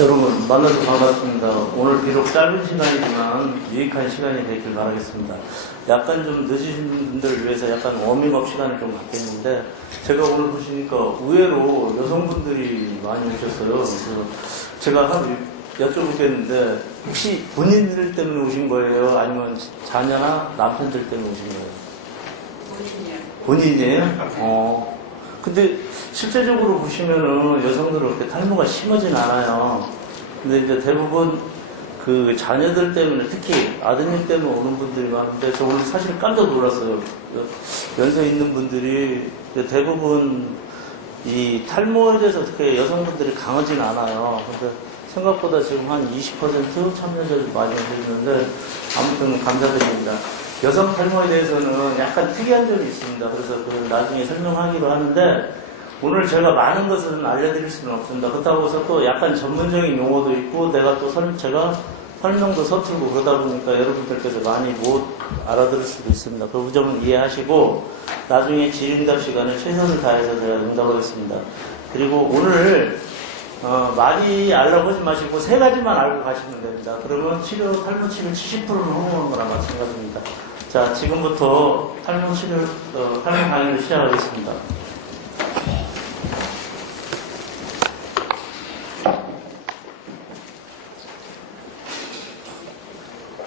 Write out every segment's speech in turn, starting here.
여러분 만나서 반갑습니다. 오늘 비록 짧은 시간이지만 유익한 시간이 되길 바라겠습니다. 약간 좀 늦으신 분들을 위해서 약간 워밍업 시간을 좀 갖겠는데, 제가 오늘 보시니까 의외로 여성분들이 많이 오셨어요. 그래서 제가 여쭤보겠는데, 혹시 본인들 때문에 오신 거예요? 아니면 자녀나 남편들 때문에 오신 거예요? 본인이에요? 본인이에요? 근데 실제적으로 보시면은 여성들은 그렇게 탈모가 심하진 않아요. 근데 이제 대부분 그 자녀들 때문에, 특히 아드님 때문에 오는 분들이 많은데, 저 오늘 사실 깜짝 놀랐어요. 연세 있는 분들이 대부분 이 탈모에 대해서 어떻게 여성분들이 강하진 않아요. 근데 생각보다 지금 한 20% 참여자들이 많이 오시는데, 아무튼 감사드립니다. 여성 탈모에 대해서는 약간 특이한 점이 있습니다. 그래서 그걸 나중에 설명하기로 하는데, 오늘 제가 많은 것은 알려드릴 수는 없습니다. 그렇다고 해서 또 약간 전문적인 용어도 있고, 제가 제가 설명도 서툴고 그러다 보니까 여러분들께서 많이 못 알아들을 수도 있습니다. 그 점은 이해하시고, 나중에 질의응답 시간에 최선을 다해서 제가 응답하겠습니다. 그리고 오늘 많이 알아보지 마시고 3가지만 알고 가시면 됩니다. 그러면 탈모 치료 70%는 성공한 거나 마찬가지입니다. 자, 지금부터 탈모 강의를 시작하겠습니다.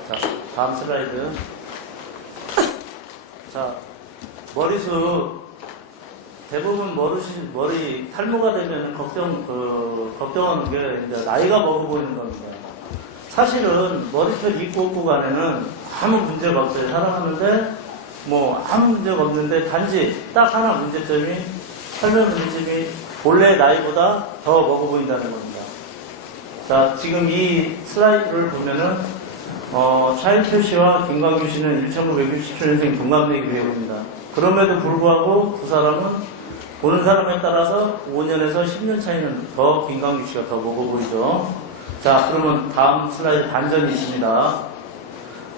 자, 다음 슬라이드. 자, 머리숱. 대부분 머리 탈모가 되면 걱정하는 게 이제 나이가 먹어 보이는 겁니다. 사실은 머리털 있고 없고 간에는 아무 문제가 없어요. 살아가는데 뭐 아무 문제가 없는데, 단지 딱 하나 문제점이, 탈모 문제점이 본래 나이보다 더 먹어 보인다는 겁니다. 자, 지금 이 슬라이드를 보면은 차인표 씨와 김광규 씨는 1967년생 동갑내기 배우입니다. 그럼에도 불구하고 두 사람은 보는 사람에 따라서 5년에서 10년 차이는 더 김광규 씨가 더 먹어 보이죠. 자, 그러면 다음 슬라이드 반전이 있습니다.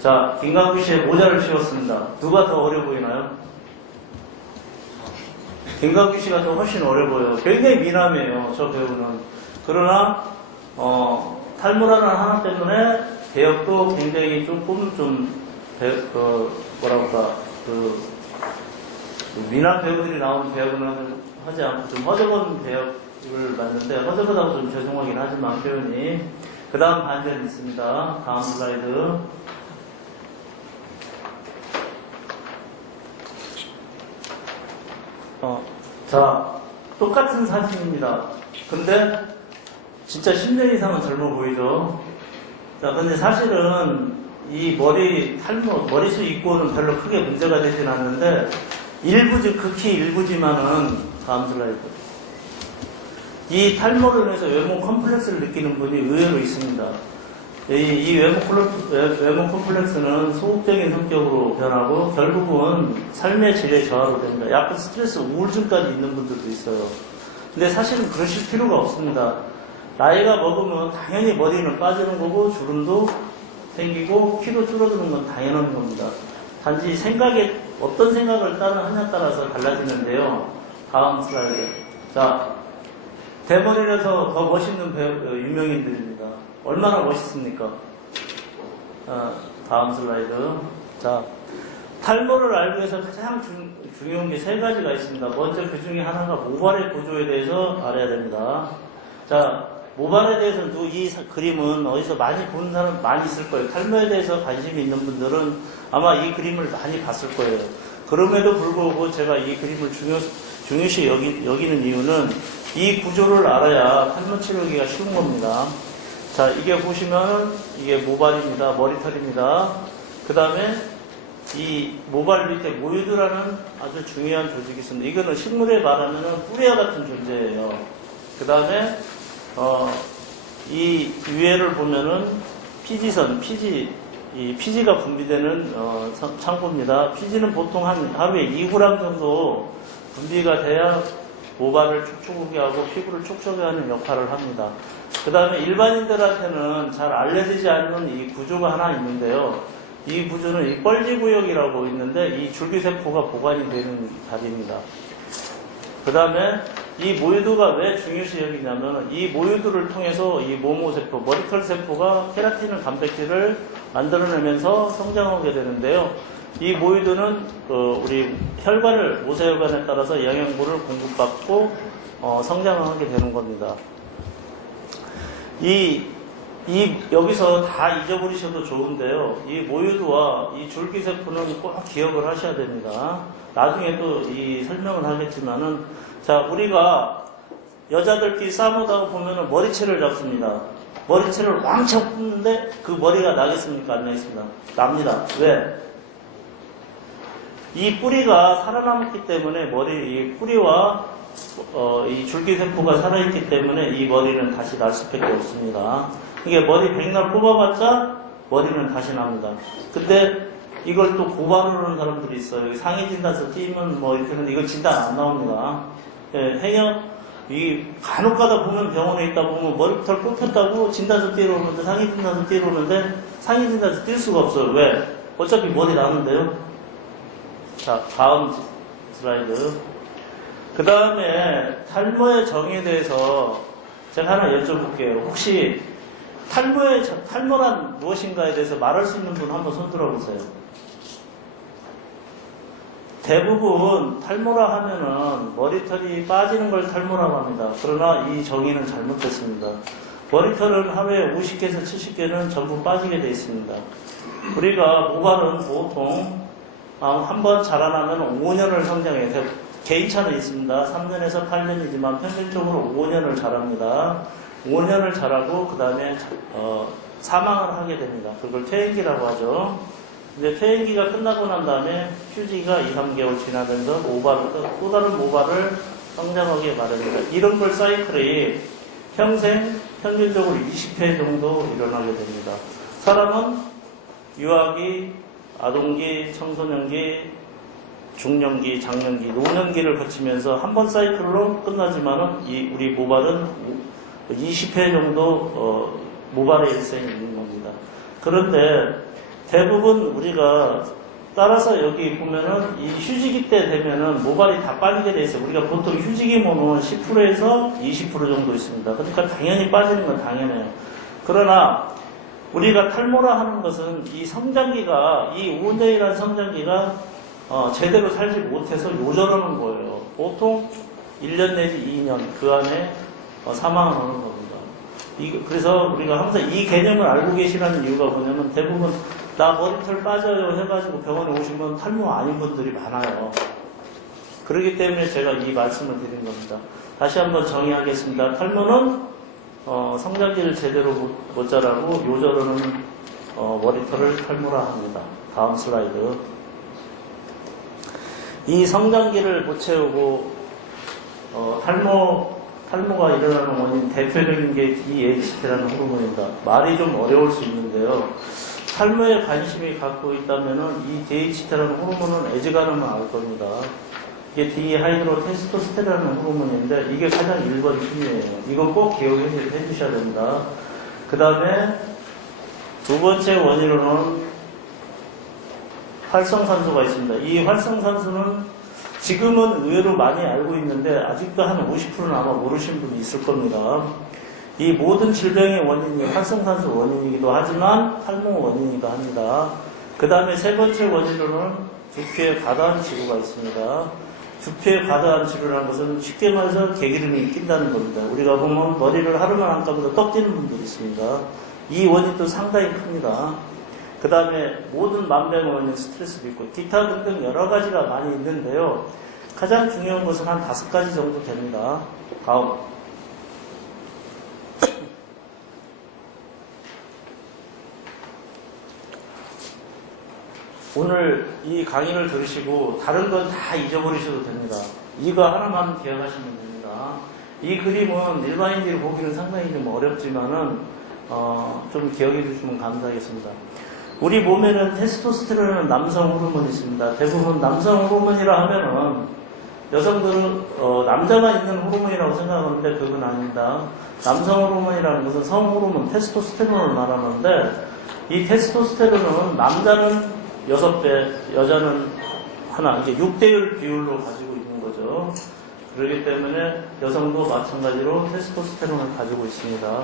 자, 김광규 씨의 모자를 씌웠습니다. 누가 더 어려 보이나요? 김광규 씨가 더 훨씬 어려 보여요. 굉장히 미남이에요, 저 배우는. 그러나 탈모라는 하나 때문에 배역도 굉장히 조금 미남 배우들이 나오는 배역은 하지 않고 좀 허접한 배역을 맡는데, 허접하다고 좀 죄송하긴 하지만 표현이. 그 다음 반전이 있습니다. 다음 슬라이드. 자, 똑같은 사진입니다. 근데 진짜 10년 이상은 젊어 보이죠. 자, 근데 사실은 이 머리숱 있고는 별로 크게 문제가 되진 않는데, 극히 일부지만은, 다음 슬라이드. 이 탈모로 인해서 외모 컴플렉스를 느끼는 분이 의외로 있습니다. 이 외모 컴플렉스는 소극적인 성격으로 변하고, 결국은 삶의 질에 저하로 됩니다. 약간 스트레스, 우울증까지 있는 분들도 있어요. 근데 사실은 그러실 필요가 없습니다. 나이가 먹으면 당연히 머리는 빠지는 거고, 주름도 생기고, 키도 줄어드는 건 당연한 겁니다. 단지 어떤 생각을 하냐에 따라서 달라지는데요. 다음 슬라이드. 자, 대머리라서 더 멋있는 유명인들입니다. 얼마나 멋있습니까? 다음 슬라이드. 자, 탈모를 알기 위해서 가장 중요한 게 3가지가 있습니다. 먼저 그 중에 하나가 모발의 구조에 대해서 알아야 됩니다. 자, 모발에 대해서는 이 그림은 어디서 많이 본 사람 많이 있을 거예요. 탈모에 대해서 관심이 있는 분들은 아마 이 그림을 많이 봤을 거예요. 그럼에도 불구하고 제가 이 그림을 중요시 여기는 이유는, 이 구조를 알아야 탈모 치료하기가 쉬운 겁니다. 자, 이게 보시면 이게 모발입니다. 머리털입니다. 그 다음에 이 모발 밑에 모유드라는 아주 중요한 조직이 있습니다. 이거는 식물에 말하면 뿌리와 같은 존재예요. 그 다음에 이 위에를 보면은 피지가 분비되는 창고입니다. 피지는 보통 하루에 2g 정도 분비가 돼야 모발을 촉촉하게 하고 피부를 촉촉하게 하는 역할을 합니다. 그 다음에 일반인들한테는 잘 알려지지 않는 이 구조가 하나 있는데요. 이 구조는 이 뻘지구역이라고 있는데, 이 줄기세포가 보관이 되는 자리입니다. 그 다음에 이 모유두가 왜 중요시 여기냐면 이 모유두를 통해서 이 모모세포, 머리털 세포가 케라틴 단백질을 만들어내면서 성장하게 되는데요. 이 모유두는 우리 모세혈관에 따라서 영양분을 공급받고 성장하게 되는 겁니다. 여기서 다 잊어버리셔도 좋은데요. 이 모유두와 이 줄기세포는 꼭 기억을 하셔야 됩니다. 나중에 또 이 설명을 하겠지만은, 자, 우리가 여자들끼리 싸우다가 보면은 머리채를 잡습니다. 머리채를 왕창 푸는데 그 머리가 나겠습니까? 안 나겠습니다. 납니다. 왜? 이 뿌리가 살아남았기 때문에 이 뿌리와 이 줄기세포가 살아있기 때문에 이 머리는 다시 날 수밖에 없습니다. 이게 머리 백날 뽑아봤자 머리는 다시 납니다. 근데 이걸 또 고발을 하는 사람들이 있어요. 상해 진단서 띄면 뭐 이렇게 하는데 이거 진단 안 나옵니다. 예, 간혹 가다 보면 병원에 있다 보면 머리털 뽑혔다고 진단서 띄러 오는데 상해 진단서 띄러 오는데 상해 진단서 뛸 수가 없어요. 왜? 어차피 머리 나는데요. 자, 다음 슬라이드. 그 다음에 탈모의 정의에 대해서 제가 하나 여쭤볼게요. 혹시 탈모란 무엇인가에 대해서 말할 수 있는 분 한번 손 들어보세요. 대부분 탈모라 하면은 머리털이 빠지는 걸 탈모라고 합니다. 그러나 이 정의는 잘못됐습니다. 머리털은 하루에 50개에서 70개는 전부 빠지게 되어 있습니다. 우리가 모발은 보통 한번 자라나면 5년을 성장해요. 개인차는 있습니다. 3년에서 8년이지만 평균적으로 5년을 자랍니다. 5년을 자라고 그 다음에 사망을 하게 됩니다. 그걸 퇴행기라고 하죠. 이제 퇴행기가 끝나고 난 다음에 휴지가 2-3개월 지나면서 또 다른 모발을 성장하게 마련입니다. 이런 걸 사이클이 평생 평균적으로 20회 정도 일어나게 됩니다. 사람은 유아기, 아동기, 청소년기, 중년기, 장년기, 노년기를 거치면서 한 번 사이클로 끝나지만은 우리 모발은 20회 정도 모발의 일생이 있는 겁니다. 그런데 대부분 우리가 따라서 여기 보면은 이 휴지기 때 되면은 모발이 다 빠지게 돼 있어요. 우리가 보통 휴지기 모는 10%에서 20% 정도 있습니다. 그러니까 당연히 빠지는 건 당연해요. 그러나 우리가 탈모라 하는 것은 이 성장기가, 이 5년이라는 성장기가 제대로 살지 못해서 요절하는 거예요. 보통 1년 내지 2년 그 안에 사망을 하는 겁니다. 그래서 우리가 항상 이 개념을 알고 계시라는 이유가 뭐냐면 대부분 나 머리털 빠져요 해가지고 병원에 오시면 탈모 아닌 분들이 많아요. 그렇기 때문에 제가 이 말씀을 드린 겁니다. 다시 한번 정의하겠습니다. 탈모는 성장기를 제대로 못 자라고 요절하는 머리털을 탈모라 합니다. 다음 슬라이드. 이 성장기를 못 채우고 탈모가 일어나는 원인 대표적인 게 DHT라는 호르몬입니다. 말이 좀 어려울 수 있는데요. 탈모에 관심이 갖고 있다면은 이 DHT라는 호르몬은 애지간하면 알 겁니다. 이게 디하이드로 테스토스테론이라는 호르몬인데 이게 가장 1번 힘이에요. 이건 꼭 기억해 주셔야 됩니다. 그 다음에 두 번째 원인으로는 활성산소가 있습니다. 이 활성산소는 지금은 의외로 많이 알고 있는데 아직도 한 50%는 아마 모르시는 분이 있을 겁니다. 이 모든 질병의 원인이 활성산소 원인이기도 하지만 탈모 원인이기도 합니다. 그 다음에 세 번째 원인으로는 두피에 과다한 지루가 있습니다. 두피에 과다한 지루라는 것은 쉽게 말해서 개기름이 낀다는 겁니다. 우리가 보면 머리를 하루만 안 감아도 떡 찌는 분들이 있습니다. 이 원인도 상당히 큽니다. 그 다음에 모든 만병의 원인 스트레스도 있고 기타 등등 여러 가지가 많이 있는데요. 가장 중요한 것은 한 5가지 정도 됩니다. 다음. 오늘 이 강의를 들으시고 다른 건 다 잊어버리셔도 됩니다. 이거 하나만 기억하시면 됩니다. 이 그림은 일반인들이 보기는 상당히 좀 어렵지만은 좀 기억해 주시면 감사하겠습니다. 우리 몸에는 테스토스테론은 남성 호르몬이 있습니다. 대부분 남성 호르몬이라 하면은 여성들은 남자가 있는 호르몬이라고 생각하는데 그건 아닙니다. 남성 호르몬이라는 것은 성 호르몬 테스토스테론을 말하는데 이 테스토스테론은 남자는 6배, 여자는 하나, 이제 6대1 비율로 가지고 있는 거죠. 그렇기 때문에 여성도 마찬가지로 테스토스테론을 가지고 있습니다.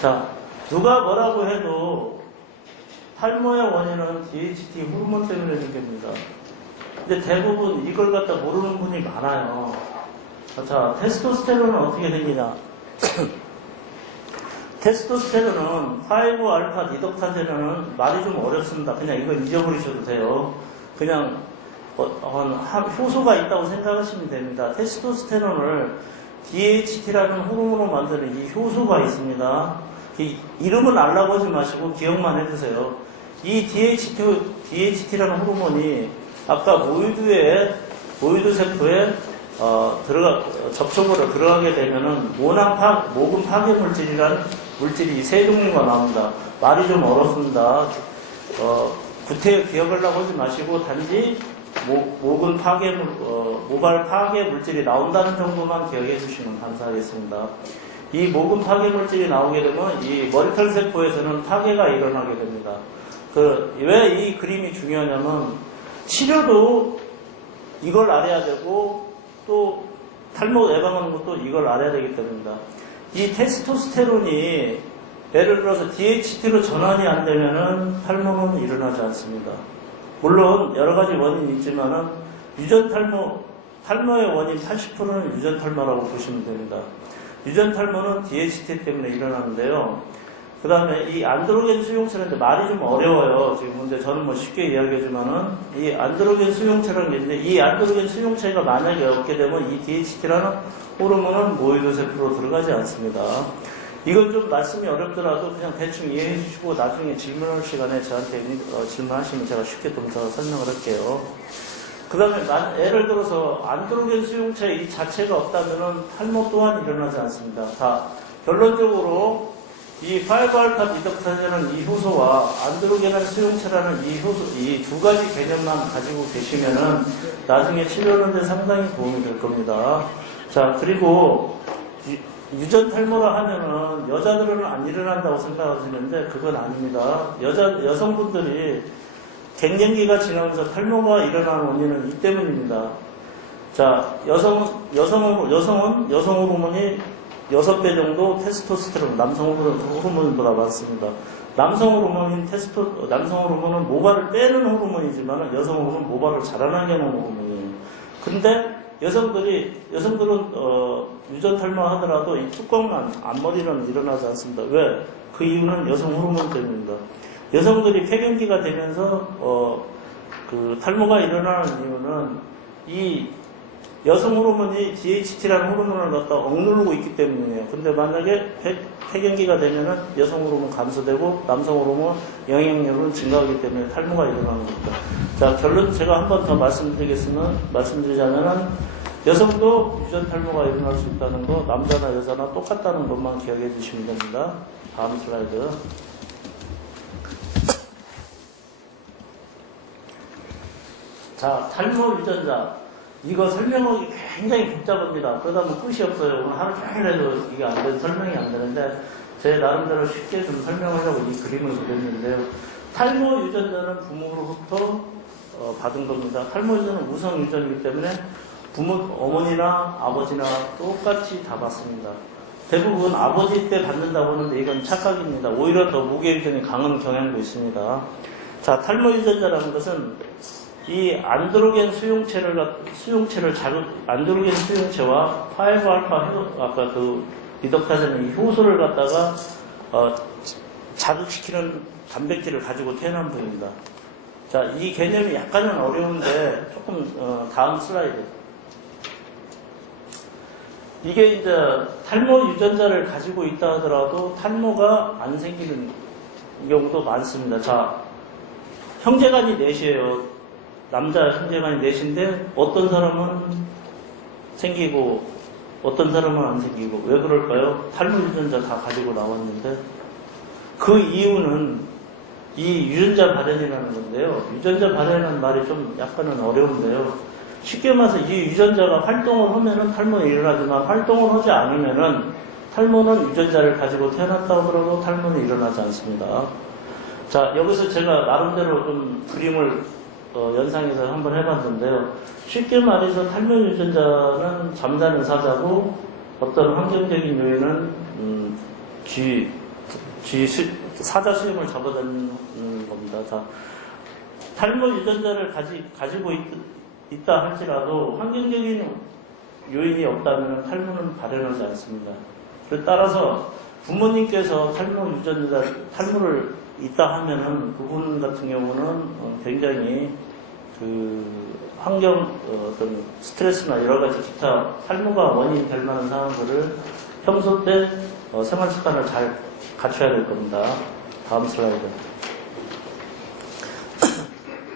자, 누가 뭐라고 해도 탈모의 원인은 DHT 호르몬 때문에 생깁니다. 근데 대부분 이걸 갖다 모르는 분이 많아요. 자, 테스토스테론은 어떻게 생기냐? 테스토스테론은 5알파 니덕타제라는 말이 좀 어렵습니다. 그냥 이거 잊어버리셔도 돼요. 그냥 효소가 있다고 생각하시면 됩니다. 테스토스테론을 DHT라는 호르몬으로 만드는 이 효소가 있습니다. 이 이름은 알라고 하지 마시고 기억만 해두세요. 이 DHT라는 호르몬이 아까 모유두 세포에 접촉으로 들어가게 되면은 모근 파괴 물질이란 물질이 세 종류가 나옵니다. 말이 좀 어렵습니다. 구태여 기억하려고 하지 마시고 단지 모발 파괴 물질이 나온다는 정도만 기억해 주시면 감사하겠습니다. 이 모근 파괴 물질이 나오게 되면 이 머리털 세포에서는 파괴가 일어나게 됩니다. 왜 이 그림이 중요하냐면 치료도 이걸 알아야 되고 또 탈모 예방하는 것도 이걸 알아야 되기 때문입니다. 이 테스토스테론이 예를 들어서 DHT로 전환이 안 되면은 탈모는 일어나지 않습니다. 물론 여러 가지 원인이 있지만은 탈모의 원인 80%는 유전 탈모라고 보시면 됩니다. 유전 탈모는 DHT 때문에 일어나는데요. 그 다음에 이 안드로겐 수용체는 말이 좀 어려워요. 지금 근데 저는 뭐 쉽게 이야기하지만은 이 안드로겐 수용체라는 게 있는데 이 안드로겐 수용체가 만약에 없게 되면 이 DHT라는 호르몬은 모유두 세포로 들어가지 않습니다. 이건 좀 말씀이 어렵더라도 그냥 대충 이해해 주시고 나중에 질문할 시간에 저한테 질문하시면 제가 쉽게 좀 더 설명을 할게요. 그 다음에 예를 들어서 안드로겐 수용체 이 자체가 없다면은 탈모 또한 일어나지 않습니다. 자, 결론적으로 이 5알파 니덕타제라는 이 효소와 안드로겐한 수용체라는 이 두 가지 개념만 가지고 계시면은 나중에 치료하는 데 상당히 도움이 될 겁니다. 자, 그리고 유전 탈모라 하면은 여자들은 안 일어난다고 생각하시는데 그건 아닙니다. 여성분들이 갱년기가 지나면서 탈모가 일어나는 원인은 이 때문입니다. 자, 여성은 여성 호르몬이 6배 정도 테스토스테론, 남성 호르몬보다 많습니다. 남성 호르몬은 모발을 빼는 호르몬이지만 여성 호르몬은 모발을 자라나게 하는 호르몬이에요. 근데 여성들은 유전 탈모 하더라도 이 두꺼운 앞머리는 일어나지 않습니다. 왜? 그 이유는 여성 호르몬 때문입니다. 여성들이 폐경기가 되면서 탈모가 일어나는 이유는 이 여성 호르몬이 DHT라는 호르몬을 갖다 억누르고 있기 때문이에요. 근데 만약에 폐경기가 되면은 여성 호르몬 감소되고 남성 호르몬 영향력은 증가하기 때문에 탈모가 일어나는 겁니다. 자, 결론 제가 한 번 더 말씀드리자면은 여성도 유전 탈모가 일어날 수 있다는 거, 남자나 여자나 똑같다는 것만 기억해 주시면 됩니다. 다음 슬라이드. 자, 탈모 유전자. 이거 설명하기 굉장히 복잡합니다. 그러다 보면 끝이 없어요. 오늘 하루 종일 해도 이게 설명이 안 되는데, 제 나름대로 쉽게 좀 설명하려고 이 그림을 그렸는데요. 탈모 유전자는 부모로부터 받은 겁니다. 탈모 유전은 우성 유전이기 때문에 어머니나 아버지나 똑같이 다 받습니다. 대부분 아버지 때 받는다고 하는데 이건 착각입니다. 오히려 더 무게 유전이 강한 경향도 있습니다. 자, 탈모 유전자라는 것은 이 안드로겐 수용체와 5알파 아까 니덕타제는 이 효소를 갖다가 자극시키는 단백질을 가지고 태어난 분입니다. 자, 이 개념이 약간은 어려운데 조금 다음 슬라이드. 이게 이제 탈모 유전자를 가지고 있다 하더라도 탈모가 안 생기는 경우도 많습니다. 자, 형제간이 넷이에요. 남자 형제간이 넷인데 어떤 사람은 생기고 어떤 사람은 안 생기고 왜 그럴까요? 탈모 유전자 다 가지고 나왔는데 그 이유는 이 유전자 발현이라는 건데요. 유전자 발현이라는 말이 좀 약간은 어려운데요. 쉽게 말해서 이 유전자가 활동을 하면은 탈모는 일어나지만 활동을 하지 않으면은 탈모는 유전자를 가지고 태어났다고 그러고 탈모는 일어나지 않습니다. 자, 여기서 제가 나름대로 좀 그림을 연상해서 한번 해봤는데요. 쉽게 말해서 탈모 유전자는 잠자는 사자고 어떤 환경적인 요인은 사자 수염을 잡아다니는 겁니다. 자, 탈모 유전자를 가지고 있다 할지라도 환경적인 요인이 없다면 탈모는 발현하지 않습니다. 따라서 부모님께서 탈모를 있다 하면은 그분 같은 경우는 굉장히 그 환경 어떤 스트레스나 여러 가지 기타 탈모가 원인이 될 만한 상황들을 평소 때 생활 습관을 잘 갖춰야 될 겁니다. 다음 슬라이드.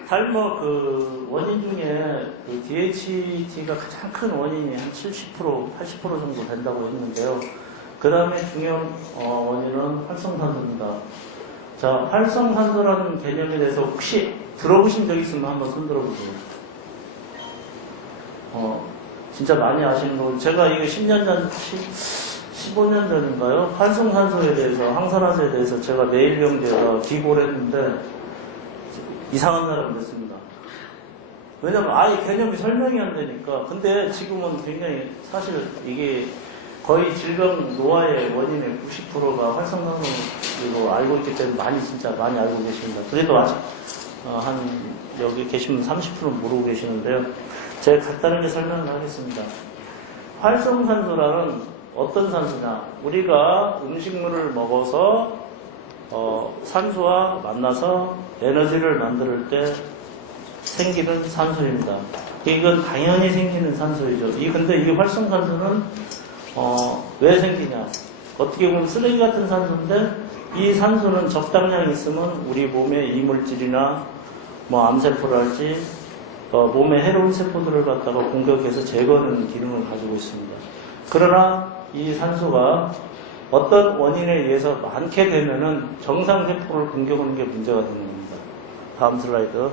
탈모 그 원인 중에 그 DHT가 가장 큰 원인이 한 70%, 80% 정도 된다고 했는데요. 그 다음에 중요한 원인은 활성산소입니다. 자, 활성산소라는 개념에 대해서 혹시 들어보신 적 있으면 한번 손 들어보세요. 진짜 많이 아시는 거. 제가 이게 10년 전, 15년 전인가요? 활성산소에 대해서, 항산화제에 대해서 제가 내일병제가 기고를 했는데 이상한 사람이 됐습니다. 왜냐면 아예 개념이 설명이 안 되니까. 근데 지금은 굉장히 사실 이게 거의 질병 노화의 원인의 90%가 활성산소로 알고 있기 때문에 진짜 많이 알고 계십니다. 그래도 아직 여기 계시면 30%는 모르고 계시는데요. 제가 간단하게 설명을 하겠습니다. 활성산소라는 어떤 산소냐? 우리가 음식물을 먹어서 산소와 만나서 에너지를 만들 때 생기는 산소입니다. 이건 당연히 생기는 산소이죠. 근데 이 활성산소는 왜 생기냐? 어떻게 보면 쓰레기 같은 산소인데 이 산소는 적당량 있으면 우리 몸의 이물질이나 암세포랄지 몸의 해로운 세포들을 갖다가 공격해서 제거하는 기능을 가지고 있습니다. 그러나 이 산소가 어떤 원인에 의해서 많게 되면은 정상세포를 공격하는 게 문제가 되는 겁니다. 다음 슬라이드.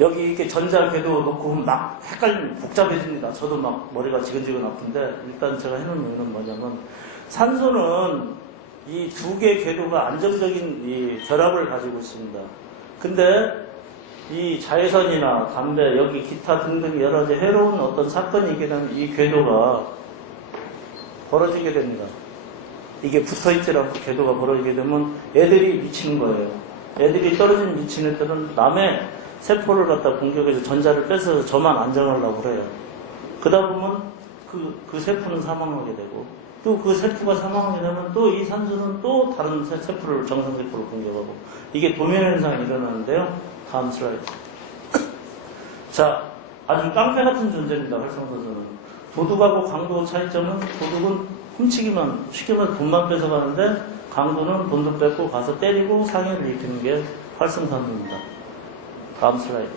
여기 이렇게 전자궤도 놓고 막 헷갈리면 복잡해집니다. 저도 막 머리가 지근지근 아픈데 일단 제가 해놓은 이유는 뭐냐면 산소는 이 두 개의 궤도가 안정적인 이 결합을 가지고 있습니다. 근데 이 자외선이나 담배, 여기 기타 등등 여러 가지 해로운 어떤 사건이 있게 되면 이 궤도가 벌어지게 됩니다. 이게 붙어있지 않고 궤도가 벌어지게 되면 애들이 미치는 거예요. 애들이 떨어진 미친 애들은 남의 세포를 갖다 공격해서 전자를 뺏어서 저만 안정하려고 그래요. 그러다 보면 그 세포는 사망하게 되고 또 그 세포가 사망하게 되면 또 이 산소는 또 다른 세포를 정상세포를 공격하고 이게 도면현상이 일어나는데요. 다음 슬라이드. 자, 아주 깡패 같은 존재입니다. 활성산소는. 도둑하고 강도 차이점은 도둑은 훔치기만 쉽게 말해서 돈만 뺏어가는데 강도는 돈도 뺏고 가서 때리고 상해를 일으키는 게 활성산소입니다. 다음 슬라이드.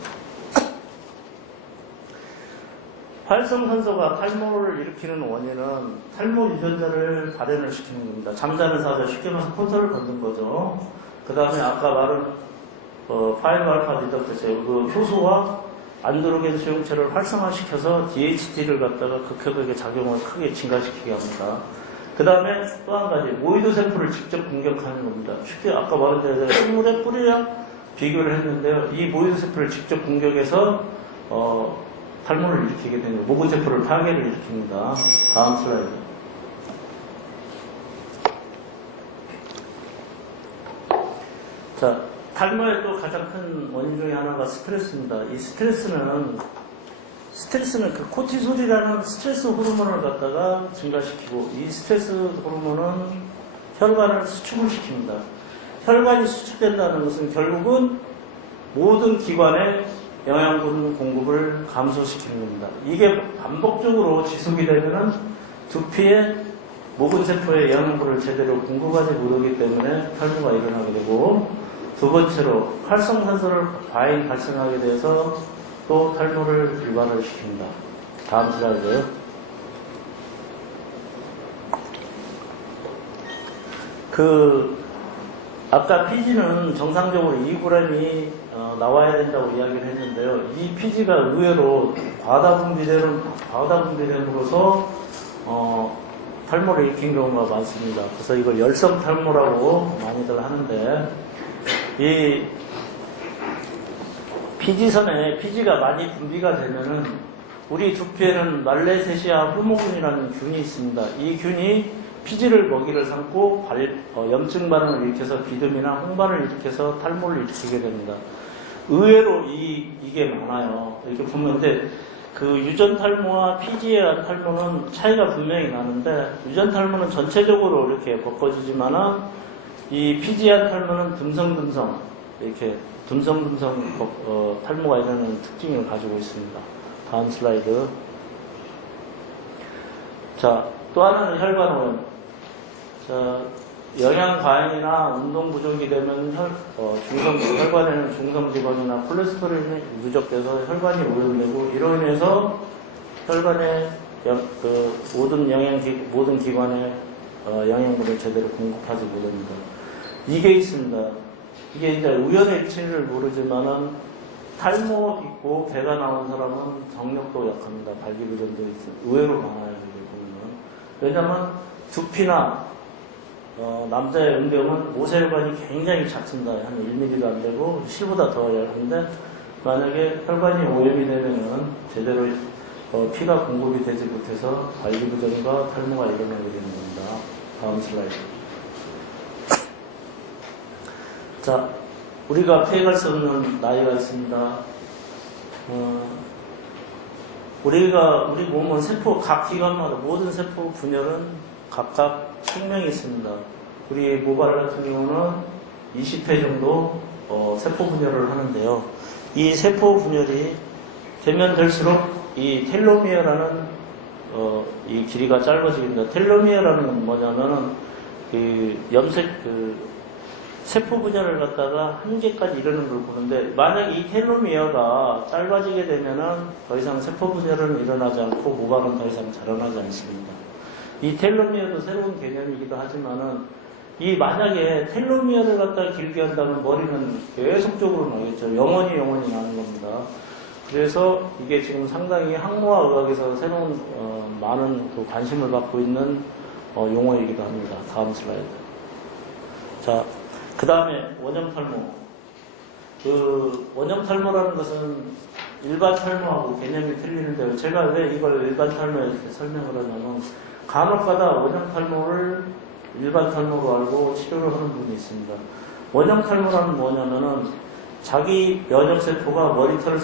활성산소가 탈모를 일으키는 원인은 탈모 유전자를 발현을 시키는 겁니다. 잠자는 사자, 쉽게 말해서 포털을 걷는 거죠. 그 다음에 아까 말한 5알파 리덕터제, 그 효소와 안드로겐 수용체를 활성화시켜서 DHT를 갖다가 극혐하게 작용을 크게 증가시키게 합니다. 그 다음에 또 한 가지, 모이도 세포를 직접 공격하는 겁니다. 쉽게 아까 말한 대로 식물의 뿌리랑 비교를 했는데요. 이 모이도 세포를 직접 공격해서 탈모를 일으키게 되는 거예요. 모근 세포를 파괴를 일으킵니다. 다음 슬라이드. 자, 탈모의 또 가장 큰 원인 중에 하나가 스트레스입니다. 이 스트레스는 그 코티솔이라는 스트레스 호르몬을 갖다가 증가시키고 이 스트레스 호르몬은 혈관을 수축을 시킵니다. 혈관이 수축된다는 것은 결국은 모든 기관에 영양분 공급을 감소시키는 겁니다. 이게 반복적으로 지속이 되면은 두피에 모근세포에 영양분을 제대로 공급하지 못하기 때문에 탈모가 일어나게 되고 두 번째로 활성산소를 과잉 발생하게 돼서 또 탈모를 유발을 시킵니다. 다음 슬라이드요. 아까 피지는 정상적으로 2g이 나와야 된다고 이야기를 했는데요. 이 피지가 의외로 과다 분비됨으로써 탈모를 일으킨 경우가 많습니다. 그래서 이걸 열성 탈모라고 많이들 하는데 이 피지선에 피지가 많이 분비가 되면은 우리 두피에는 말레세시아 호모균이라는 균이 있습니다. 이 균이 피지를 먹이를 삼고 염증 반응을 일으켜서 비듬이나 홍반을 일으켜서 탈모를 일으키게 됩니다. 의외로 이게 많아요. 이렇게 보면 근데 그 유전 탈모와 피지에 의한 탈모는 차이가 분명히 나는데 유전 탈모는 전체적으로 이렇게 벗겨지지만은 이 피지에 의한 탈모는 듬성듬성 이렇게 듬성듬성 탈모가 일어나는 특징을 가지고 있습니다. 다음 슬라이드. 자, 또 하나는 혈관오염. 자, 영양 과잉이나 운동 부족이 되면 혈관에는 중성지방이나 콜레스테롤이 누적돼서 혈관이 오염되고 이로 인해서 혈관의 모든 기관에 영양분을 제대로 공급하지 못합니다. 이게 있습니다. 이게 이제 우연의 일치를 모르지만은 탈모 있고 배가 나온 사람은 정력도 약합니다. 발기부전도 의외로 많아요. 이게 보면. 왜냐면 두피나 남자의 음경은 모세혈관이 굉장히 작습니다. 한 1mm도 안 되고 실보다 더 얇은데 만약에 혈관이 오염이 되면은 제대로 피가 공급이 되지 못해서 발기부전과 탈모가 일어나게 되는 겁니다. 다음 슬라이드. 자, 우리가 피해갈 수 없는 나이가 있습니다. 우리 몸은 각 기관마다 모든 세포 분열은 각각 생명이 있습니다. 우리 모발 같은 경우는 20회 정도 세포 분열을 하는데요. 이 세포 분열이 되면 될수록 이 텔로미어라는 이 길이가 짧아집니다. 텔로미어라는 건 뭐냐면은 세포 분열을 갖다가 한계까지 이르는 걸 보는데 만약 이 텔로미어가 짧아지게 되면은 더 이상 세포 분열은 일어나지 않고 모발은 더 이상 자라나지 않습니다. 이 텔로미어도 새로운 개념이기도 하지만은 만약에 텔로미어를 갖다 길게 한다면 머리는 계속적으로 나겠죠. 영원히 나는 겁니다. 그래서 이게 지금 상당히 항모화 의학에서 새로운 많은 관심을 받고 있는 용어이기도 합니다. 다음 슬라이드. 자, 그 다음에 원형탈모. 원형탈모라는 것은 일반 탈모하고 개념이 틀리는데요. 제가 왜 이걸 일반 탈모에 이렇게 설명을 하냐면 간혹가다 원형탈모를 일반 탈모로 알고 치료를 하는 분이 있습니다. 원형탈모라는 뭐냐면은 자기 면역세포가 머리털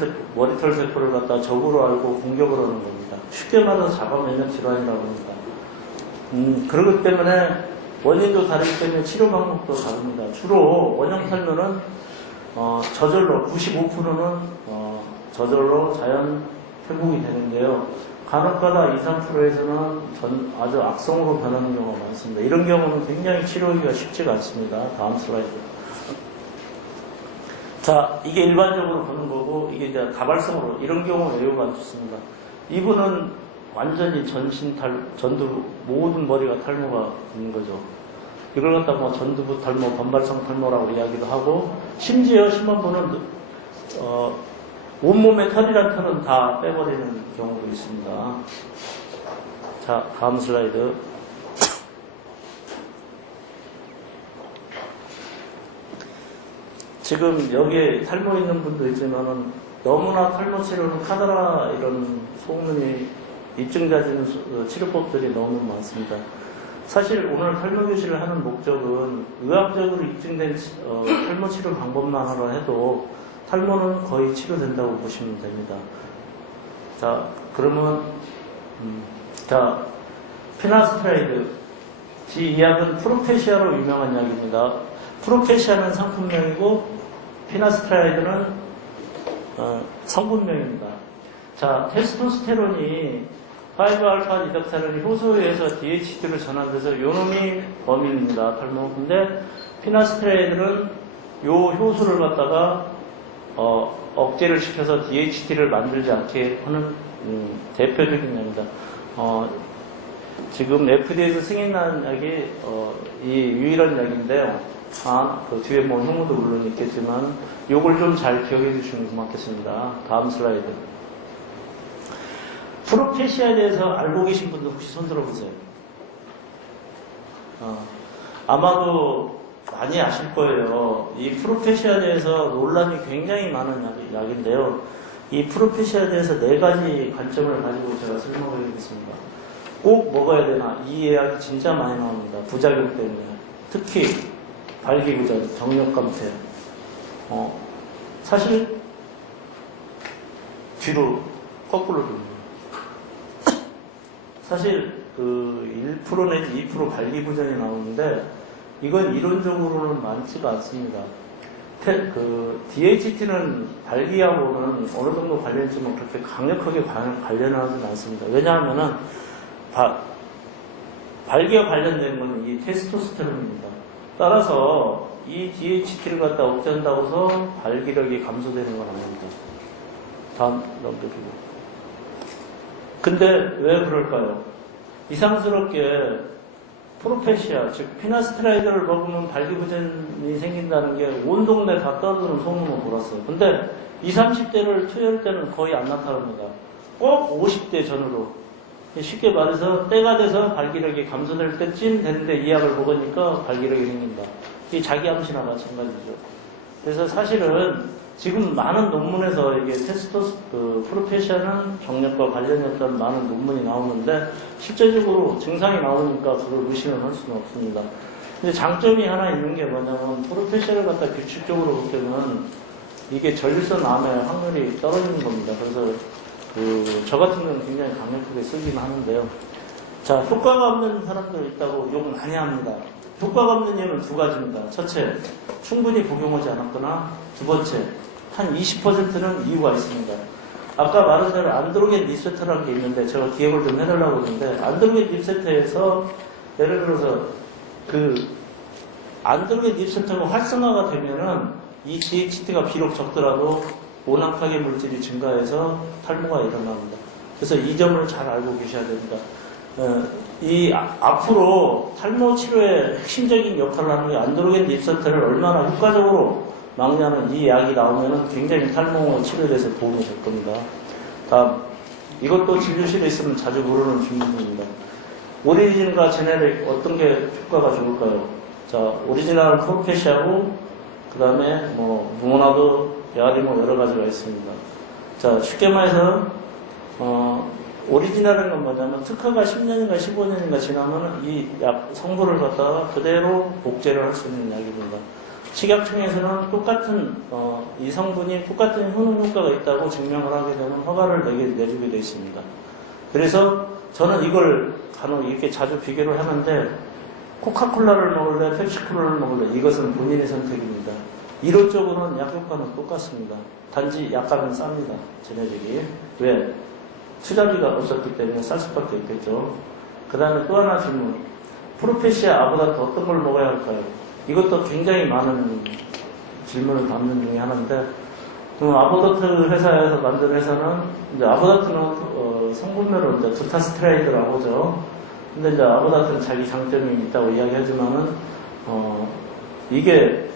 세포를 갖다 적으로 알고 공격을 하는 겁니다. 쉽게 말해서 자가 면역 질환이라고 합니다. 그렇기 때문에 원인도 다르기 때문에 치료 방법도 다릅니다. 주로 원형탈모는 저절로 95%는 저절로 자연 회복이 되는데요. 간혹가다 2~3%에서는 아주 악성으로 변하는 경우가 많습니다. 이런 경우는 굉장히 치료하기가 쉽지가 않습니다. 다음 슬라이드. 자, 이게 일반적으로 보는 거고 이게 이제 다발성으로 이런 경우는 매우 많습니다. 이분은 완전히 전두 모든 머리가 탈모가 있는 거죠. 이걸 갖다가 전두부 탈모, 번발성 탈모라고 이야기도 하고 심지어 심한 분은 온몸의 털이란 털은 다 빼버리는 경우도 있습니다. 자, 다음 슬라이드. 지금 여기에 탈모 있는 분도 있지만은 너무나 탈모 치료는 카더라 이런 소문이 입증자진 치료법들이 너무 많습니다. 사실 오늘 탈모 교실을 하는 목적은 의학적으로 입증된 탈모 치료 방법만 하라 해도 탈모는 거의 치료된다고 보시면 됩니다. 자, 그러면 자, 피나스트라이드. 이 약은 프로페시아로 유명한 약입니다. 프로페시아는 상품명이고 피나스트라이드는 성분명입니다. 자, 테스토스테론이 5알파 디덕사론이 효소에 의해서 DHT로 전환돼서 요놈이 범인입니다. 탈모. 근데 피나스트라이드는 요 효소를 갖다가 억제를 시켜서 DHT를 만들지 않게 하는 대표적인 약입니다. 지금 FDA에서 승인난 약이 이 유일한 약인데요. 그 뒤에 뭐 효모도 물론 있겠지만 요걸 좀 잘 기억해 주시면 고맙겠습니다. 다음 슬라이드. 프로페시아에 대해서 알고 계신 분들 혹시 손 들어보세요. 아마도 많이 아실 거예요. 이 프로페시아에 대해서 논란이 굉장히 많은 약인데요. 이 프로페시아에 대해서 4가지 관점을 가지고 제가 설명을 드리겠습니다. 꼭 먹어야 되나? 이 약이 진짜 많이 나옵니다. 부작용 때문에. 특히 발기부전, 정력감퇴. 사실 뒤로 거꾸로 됩니다. 사실 그 1% 내지 2% 발기부전이 나오는데 이건 이론적으로는 많지가 않습니다. DHT는 발기하고는 어느 정도 관련있지만 그렇게 강력하게 관련하지는 않습니다. 왜냐하면은 발기와 관련된 건 이 테스토스테론입니다. 따라서 이 DHT를 갖다 억제한다고 해서 발기력이 감소되는 건 아닙니다. 다음 넘겨주고. 근데 왜 그럴까요? 이상스럽게 프로페시아, 즉 피나스트라이드를 먹으면 발기부전이 생긴다는 게 온 동네 다 떠드는 소문을 돌았어요. 근데 20, 30대를 투여할 때는 거의 안 나타납니다. 꼭 50대 전후로. 쉽게 말해서 때가 돼서 발기력이 감소될 때쯤 되는데 이 약을 먹으니까 발기력이 생긴다. 이게 자기 암시나 마찬가지죠. 그래서 사실은 지금 많은 논문에서 이게 프로페시아는 정력과 관련이 없다는 많은 논문이 나오는데 실제적으로 증상이 나오니까 그걸 의심을 할 수는 없습니다. 근데 장점이 하나 있는 게 뭐냐면 프로페시아를 갖다 규칙적으로 볼 때는 이게 전립선 암의 확률이 떨어지는 겁니다. 그래서 저 같은 경우는 굉장히 강력하게 쓰긴 하는데요. 자, 효과가 없는 사람들 있다고 욕 많이 합니다. 효과가 없는 이유는 2가지입니다. 첫째, 충분히 복용하지 않았거나, 2번째, 한 20%는 이유가 있습니다. 아까 말한 대로 안드로겐 리세터라는 게 있는데 제가 기억을 좀 해달라고 했는데 안드로겐 리세터에서 예를 들어서 안드로겐 리세터가 활성화가 되면은 이 DHT가 비록 적더라도 오남파괴 물질이 증가해서 탈모가 일어납니다. 그래서 이 점을 잘 알고 계셔야 됩니다. 앞으로 탈모 치료의 핵심적인 역할을 하는 게 안드로겐 리세터를 얼마나 효과적으로 막냐는 이 약이 나오면은 굉장히 탈모 치료에 대해서 도움이 될 겁니다. 다음, 이것도 진료실에 있으면 자주 물어보는 질문입니다. 오리지널과 제네릭 어떤 게 효과가 좋을까요? 자, 오리지널은 프로페시아고 그 다음에 무모나도 약이 여러 가지가 있습니다. 자, 쉽게 말해서 오리지널은 건 뭐냐면 특허가 10년인가 15년인가 지나면 이 약 성분을 갖다가 그대로 복제를 할 수 있는 약입니다. 식약청에서는 똑같은 이 성분이 똑같은 효능 효과가 있다고 증명을 하게 되면 허가를 내주게 되어 있습니다. 그래서 저는 이걸 간혹 이렇게 자주 비교를 하는데 코카콜라를 먹을래, 펩시콜라를 먹을래 이것은 본인의 선택입니다. 이론적으로는 약 효과는 똑같습니다. 단지 약값은 쌉니다. 제네릭이. 왜? 투자비가 없었기 때문에 쌀 수밖에 없겠죠. 그 다음에 또 하나 질문. 프로페시아 아보다트 어떤 걸 먹어야 할까요? 이것도 굉장히 많은 질문을 담는 중에 하나인데, 아보다트 회사에서 만든 회사는, 이제 아보다트는 성분별로 이제 두타스트라이드라고 하죠. 근데 이제 아보다트는 자기 장점이 있다고 이야기하지만은, 이게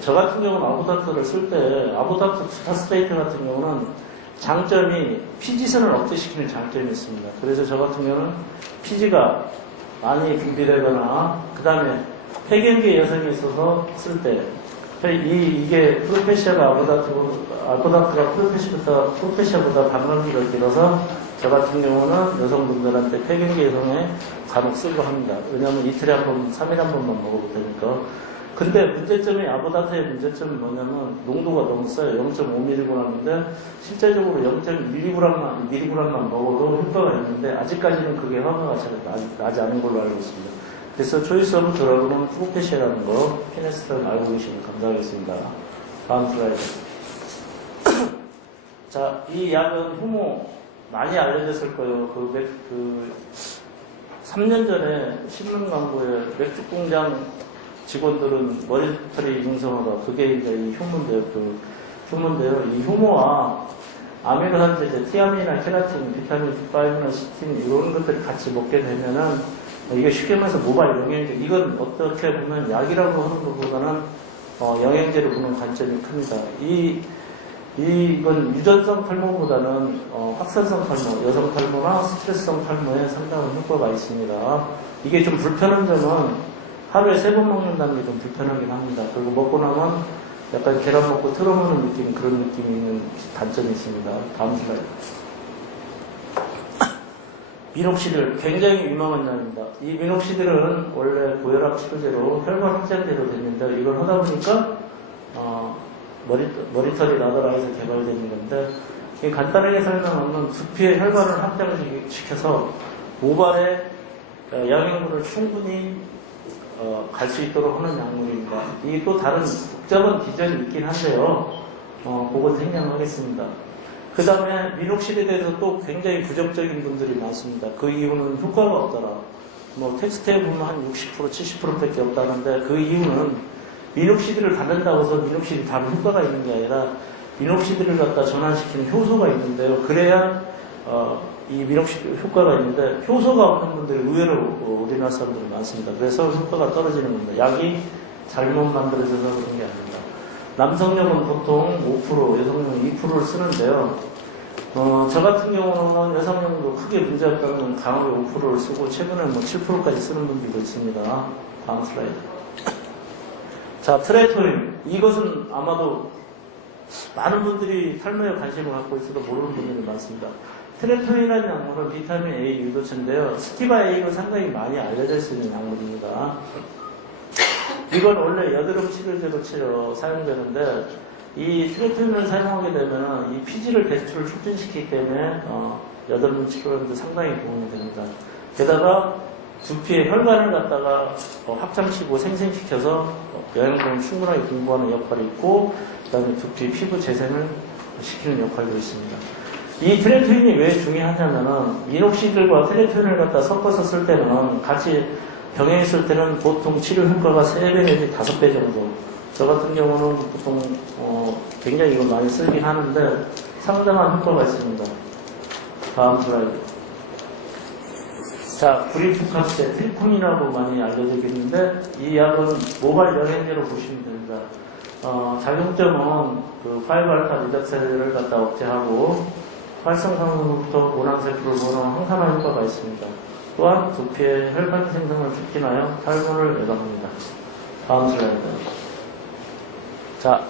저 같은 경우는 아보다트를 쓸 때, 아보다트 두타스트라이드 같은 경우는 장점이 피지선을 억제시키는 장점이 있습니다. 그래서 저 같은 경우는 피지가 많이 분비되거나, 그 다음에 폐경기 여성이 있어서 쓸 때, 이게 프로페시아가 아보다트가 프로페시아보다 방광기가 길어서 저 같은 경우는 여성분들한테 폐경기 여성에 간혹 쓰고 합니다. 왜냐하면 이틀에 한 번, 3일에 한 번만 먹어도 되니까. 근데 문제점이 아보다트의 문제점이 뭐냐면 농도가 너무 써요. 0.5mg인데 실제적으로 0.1mg만 먹어도 효과가 있는데 아직까지는 그게 허가가 잘 나지 않은 걸로 알고 있습니다. 그래서 초이스 오브 드러그는 프로페시아라는 거 피네스트를 알고 계시면 감사하겠습니다. 다음 슬라이드. 자, 이 약은 효모 많이 알려졌을 거예요. 3년 전에 신문 광고에 맥주 공장 직원들은 머리털이 융성하다. 그게 이제 이 효모인데요. 이 효모와 아미노산제, 티아민이나 케라틴, 비타민 B5나 시틴 이런 것들을 같이 먹게 되면은 이게 쉽게 말해서 모발 영양제, 이건 어떻게 보면 약이라고 하는 것보다는 영양제로 보는 관점이 큽니다. 이건 유전성 탈모보다는 확산성 탈모, 여성 탈모나 스트레스성 탈모에 상당한 효과가 있습니다. 이게 좀 불편한 점은 하루에 3번 먹는다는 게 좀 불편하긴 합니다. 그리고 먹고 나면 약간 계란 먹고 틀어먹는 느낌, 그런 느낌이 있는 단점이 있습니다. 다음 슬라이드. 미녹시딜, 굉장히 유명한 약입니다. 이 미녹시딜은 원래 고혈압 치료제로 혈관 확장제로 됐는데, 이걸 하다 보니까 머리털이 나더라 해서 개발된 건데, 간단하게 설명하면 두피의 혈관을 확장시켜서 모발에 영양분을 충분히 갈 수 있도록 하는 약물입니다. 이게 또 다른 복잡한 기전이 있긴 한데요. 그거 생략하겠습니다. 그 다음에 미녹시딜에 대해서 또 굉장히 부정적인 분들이 많습니다. 그 이유는 효과가 없더라. 뭐 텍스트에 보면 한 60%, 70%밖에 없다는데, 그 이유는 미녹시딜을 바른다고 해서 미녹시딜 바로 효과가 있는 게 아니라 미녹시딜을 갖다 전환시키는 효소가 있는데요. 그래야 이 미녹시딜 효과가 있는데, 효소가 없는 분들이 의외로 우리나라 사람들이 많습니다. 그래서 효과가 떨어지는 겁니다. 약이 잘못 만들어져서 그런 게 아닙니다. 남성용은 보통 5%, 여성용은 2%를 쓰는데요. 저 같은 경우는 여성용도 크게 문제 없다면 강하게 5%를 쓰고, 최근에 뭐 7%까지 쓰는 분들도 있습니다. 다음 슬라이드. 자, 트레토인. 이것은 아마도 많은 분들이 탈모에 관심을 갖고 있어도 모르는 분들이 많습니다. 트레토인이라는 약물은 비타민 A 유도체인데요. 스티바 A로 상당히 많이 알려져 있는 약물입니다. 이건 원래 여드름 치료제로 사용되는데, 이 트레토인을 사용하게 되면 이 피지를 배출을 촉진시키기 때문에 여드름 치료하는데 상당히 도움이 됩니다. 게다가 두피의 혈관을 갖다가 확장시키고 생생시켜서 영양분을 충분하게 공부하는 역할이 있고, 그 다음에 두피 피부 재생을 시키는 역할도 있습니다. 이 트레토인이 왜 중요하냐면은 미녹시딜과 트레토인을 갖다 섞어서 쓸 때는, 같이 병행했을 때는 보통 치료 효과가 3배 내지 5배 정도. 저 같은 경우는 보통 굉장히 이걸 많이 쓰긴 하는데 상당한 효과가 있습니다. 다음 슬라이드. 자, 브리프카스테 트리콤이라고 많이 알려져 있는데, 이 약은 모발 영양제로 보시면 됩니다. 작용점은 그 5알파 리덕셀을 갖다 억제하고 활성산소부터 모낭세포를 보는 항산화 효과가 있습니다. 또한 두피의 혈관 생성을 촉진하여 탈모를 예방합니다. 다음 슬라이드. 자,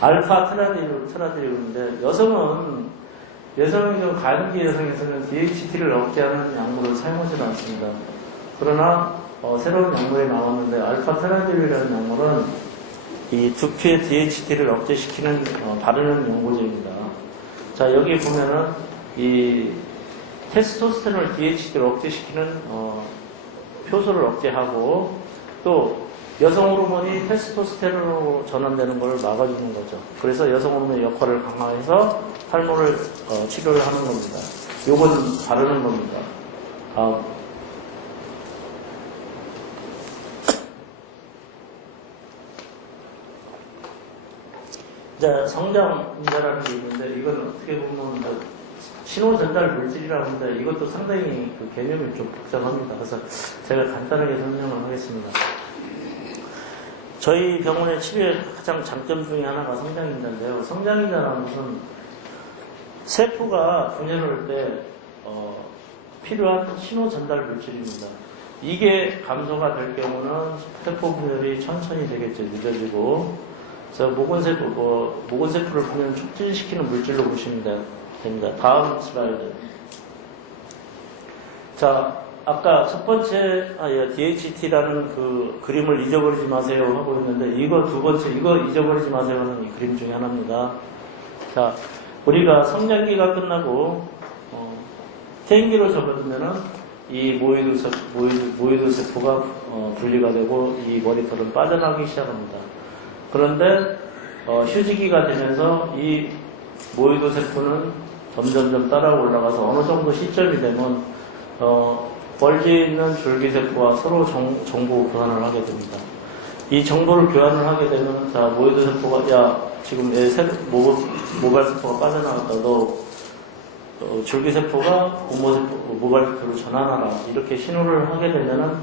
알파 트라디올인데, 여성이 좀 가임기 여성에서는 DHT를 억제하는 약물을 사용하지는 않습니다. 그러나 새로운 약물이 나왔는데, 알파 트라디올이라는 약물은 이 두피의 DHT를 억제시키는 바르는 연고제입니다. 자, 여기 보면은 이 테스토스테론을 DHT를 억제시키는 효소를 억제하고, 또 여성 호르몬이 테스토스테론으로 전환되는 것을 막아주는 거죠. 그래서 여성 호르몬의 역할을 강화해서 탈모를 치료를 하는 겁니다. 요건 바르는 겁니다. 다음. 이제 성장인자라는 게 있는데, 이건 어떻게 보면 신호 전달 물질이라고 하는데, 이것도 상당히 그 개념이 좀 복잡합니다. 그래서 제가 간단하게 설명을 하겠습니다. 저희 병원의 치료의 가장 장점 중에 하나가 성장인자인데요. 성장인자라는 것은 세포가 분열할 때 필요한 신호 전달 물질입니다. 이게 감소가 될 경우는 세포 분열이 천천히 되겠죠. 늦어지고. 그래서 모근세포를 분열 촉진시키는 물질로 보시면 됩니다. 다음 슬라이드. 자, 아까 첫 번째 DHT라는 그 그림을 잊어버리지 마세요 하고 있는데, 이거 두 번째, 이거 잊어버리지 마세요 하는 이 그림 중에 하나입니다. 자, 우리가 성장기가 끝나고 퇴행기로 접어들면은 이 모이드 세포가 분리가 되고 이 머리털은 빠져나가기 시작합니다. 그런데 휴지기가 되면서 이 모이드 세포는 점점점 따라 올라가서 어느 정도 시점이 되면 벌지에 있는 줄기세포와 서로 정보 교환을 하게 됩니다. 이 정보를 교환을 하게 되면, 자, 모이드 세포가, 야, 지금 내 모발세포가 빠져나갔다. 너 줄기세포가 모발세포로 전환하라. 이렇게 신호를 하게 되면은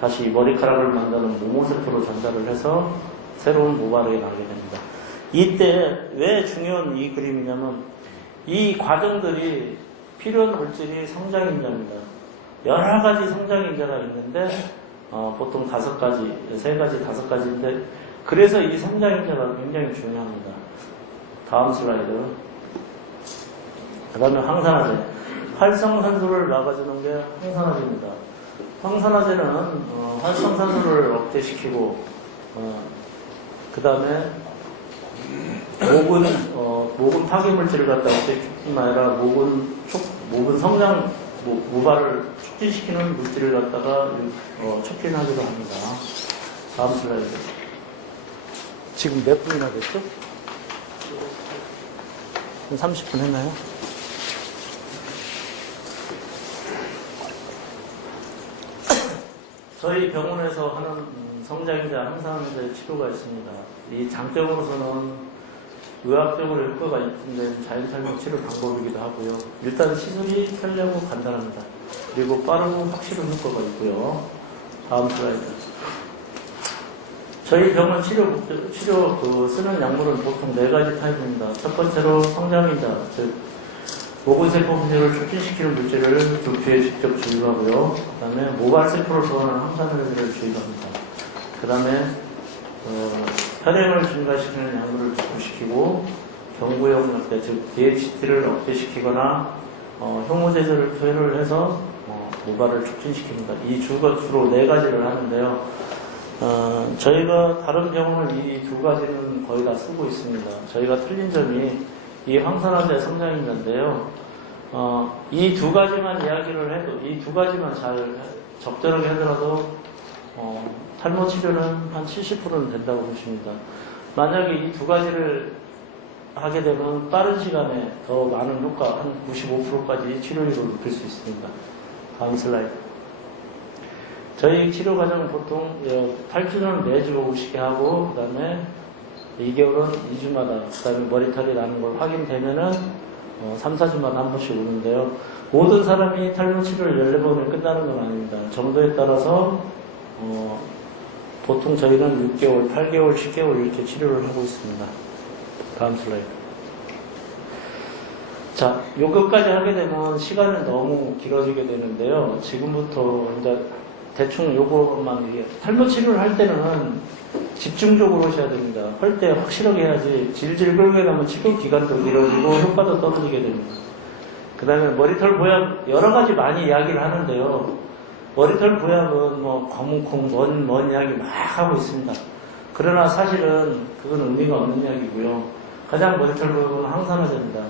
다시 머리카락을 만드는 모모세포로 전달을 해서 새로운 모발이 나게 됩니다. 이때 왜 중요한 이 그림이냐면, 이 과정들이 필요한 물질이 성장인자입니다. 여러 가지 성장인자가 있는데, 보통 5가지, 3가지, 5가지인데 그래서 이 성장인자가 굉장히 중요합니다. 다음 슬라이드. 그 다음에 항산화제. 활성산소를 막아주는 게 항산화제입니다. 항산화제는 활성산소를 억제시키고 그 다음에 모근 파괴 물질을 갖다 억제시키뿐만 아니라 모근 성장 모발을 촉진시키는 물질을 갖다가 촉진하기도 합니다. 다음 슬라이드. 지금 몇 분이나 됐죠? 30분 했나요? 저희 병원에서 하는 성장인자 항산화제 치료가 있습니다. 이 장점으로서는 의학적으로 효과가 있는데 자연탈모 치료 방법이기도 하고요. 일단 시술이 편리하고 간단합니다. 그리고 빠르고 확실한 효과가 있고요. 다음 슬라이드. 저희 병원 치료 쓰는 약물은 보통 4가지 타입입니다. 첫 번째로 성장인자, 즉 모근세포 분열을 촉진시키는 물질을 두피에 직접 주입하고요. 그 다음에 모발세포를 보호하는 항산화제를 주입합니다. 그 다음에 혈행을 증가시키는 약물을 복구시키고 경구용 약제, 즉 DHT를 억제시키거나 효모제제를 투여를 해서 모발을 촉진시킵니다. 이 주로 4가지를 하는데요. 저희가 다른 병원을 이 2가지는 거의 다 쓰고 있습니다. 저희가 틀린 점이 이 항산화제 성장인자인데요. 이 2가지만 이야기를 해도, 이 2가지만 잘 적절하게 하더라도 탈모 치료는 한 70%는 된다고 보십니다. 만약에 이 2가지를 하게 되면 빠른 시간에 더 많은 효과, 한 95%까지 치료율을 높일 수 있습니다. 다음 슬라이드. 저희 치료 과정은 보통 8주는 매주 오시게 하고, 그 다음에 2개월은 2주마다, 그 다음에 머리털이 나는 걸 확인되면은 3, 4주마다 한 번씩 오는데요. 모든 사람이 탈모 치료를 14번에 끝나는 건 아닙니다. 정도에 따라서 보통 저희는 6개월, 8개월, 10개월 이렇게 치료를 하고 있습니다. 다음 슬라이드. 자, 요것까지 하게 되면 시간은 너무 길어지게 되는데요. 지금부터 이제 대충 요것만 얘기해요. 탈모 치료를 할 때는 집중적으로 하셔야 됩니다. 할 때 확실하게 해야지 질질 끌게 되면 치료 기간도 길어지고 효과도 떨어지게 됩니다. 그 다음에 머리털 보약 여러 가지 많이 이야기를 하는데요. 머리털 보약은 뭐 검은콩 뭔 이야기 막 하고 있습니다. 그러나 사실은 그건 의미가 없는 이야기고요. 가장 머리털 보약은 항산화제입니다.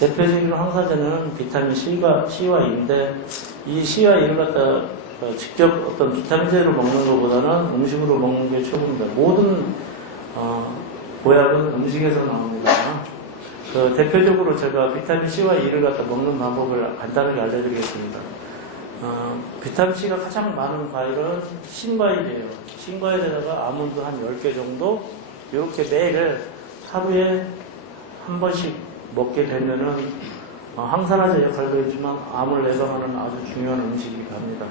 대표적인 항산화제는 비타민 C와 E인데 이 C와 E를 갖다 직접 어떤 비타민제로 먹는 것보다는 음식으로 먹는 게 최고입니다. 모든 보약은 음식에서 나옵니다. 대표적으로 제가 비타민 C와 E를 갖다 먹는 방법을 간단하게 알려드리겠습니다. 비타민 C가 가장 많은 과일은 신과일이에요. 신과일에다가 아몬드 한 10개 정도 이렇게 매일 하루에 한 번씩 먹게 되면은 항산화제 역할도 있지만 암을 예방하는 아주 중요한 음식이 됩니다.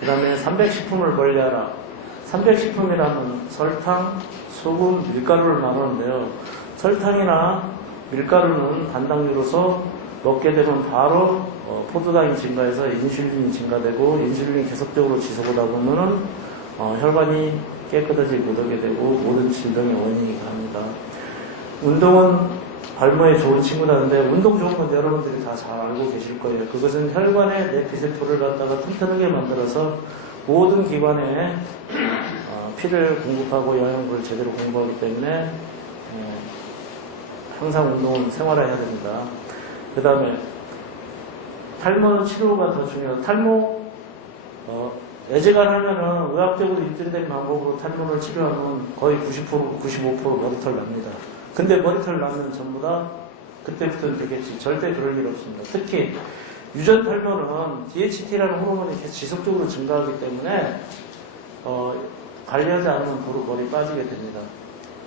그 다음에 300식품을 권리하라. 300식품이라면 설탕, 소금, 밀가루를 나누는데요. 설탕이나 밀가루는 단당류로서 먹게 되면 바로 포도당이 증가해서 인슐린이 증가되고 인슐린이 계속적으로 지속하다 보면은 혈관이 깨끗하지 못하게 되고 모든 질병의 원인이 됩니다. 운동은 발모에 좋은 친구라는데 운동 좋은 건 여러분들이 다 잘 알고 계실 거예요. 그것은 혈관의 내피세포를 갖다가 튼튼하게 만들어서 모든 기관에 피를 공급하고 영양분을 제대로 공급하기 때문에 항상 운동은 생활해야 됩니다. 그 다음에 탈모 치료가 더 중요해요. 탈모 애제간 하면은 의학적으로 입증된 방법으로 탈모를 치료하면 거의 90%, 95% 머리털 납니다. 근데 머리털 나면 전부 다 그때부터는 되겠지. 절대 그럴 일 없습니다. 특히 유전 탈모는 DHT라는 호르몬이 계속 지속적으로 증가하기 때문에 관리하지 않으면 도로 머리 빠지게 됩니다.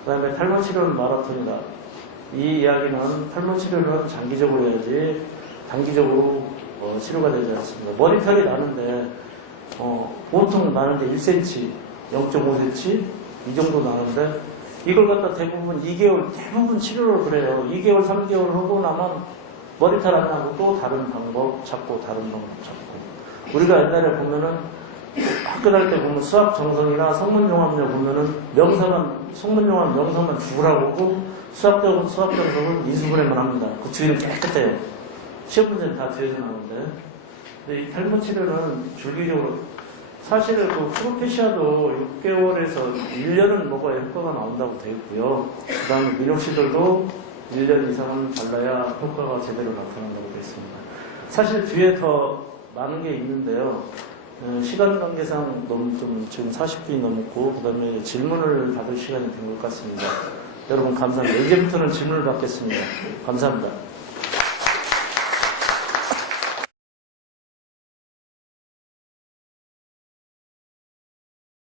그 다음에 탈모 치료는 마라톤이다. 이 이야기는 탈모 치료는 장기적으로 해야지 단기적으로 치료가 되지 않습니다. 머리털이 나는데 보통 나는데 1cm, 0.5cm 이 정도 나는데 이걸 갖다 대부분 2개월, 대부분 치료를 그래요. 2개월, 3개월 하고 나면 머리털 안 나고 또 다른 방법 찾고 다른 방법 찾고. 우리가 옛날에 보면은 학교 다닐 때 보면 수학 정성이나 성문용합료 보면은 성문용합 명사만 죽으라고 보고 수학 정성은 인수분해만 합니다. 그 뒤는 깨끗해요. 시험 문제는 다 뒤에서 나오는데. 근데 이 탈모 치료는 줄기적으로 사실은 그 프로페시아도 6개월에서 1년은 먹어야 효과가 나온다고 되어 있고요. 그 다음에 미력시들도 1년 이상은 발라야 효과가 제대로 나타난다고 되어 있습니다. 사실 뒤에 더 많은 게 있는데요. 시간 관계상 너무 좀 지금 40분이 넘었고, 그 다음에 질문을 받을 시간이 된 것 같습니다. 여러분 감사합니다. 이제부터는 질문을 받겠습니다. 감사합니다.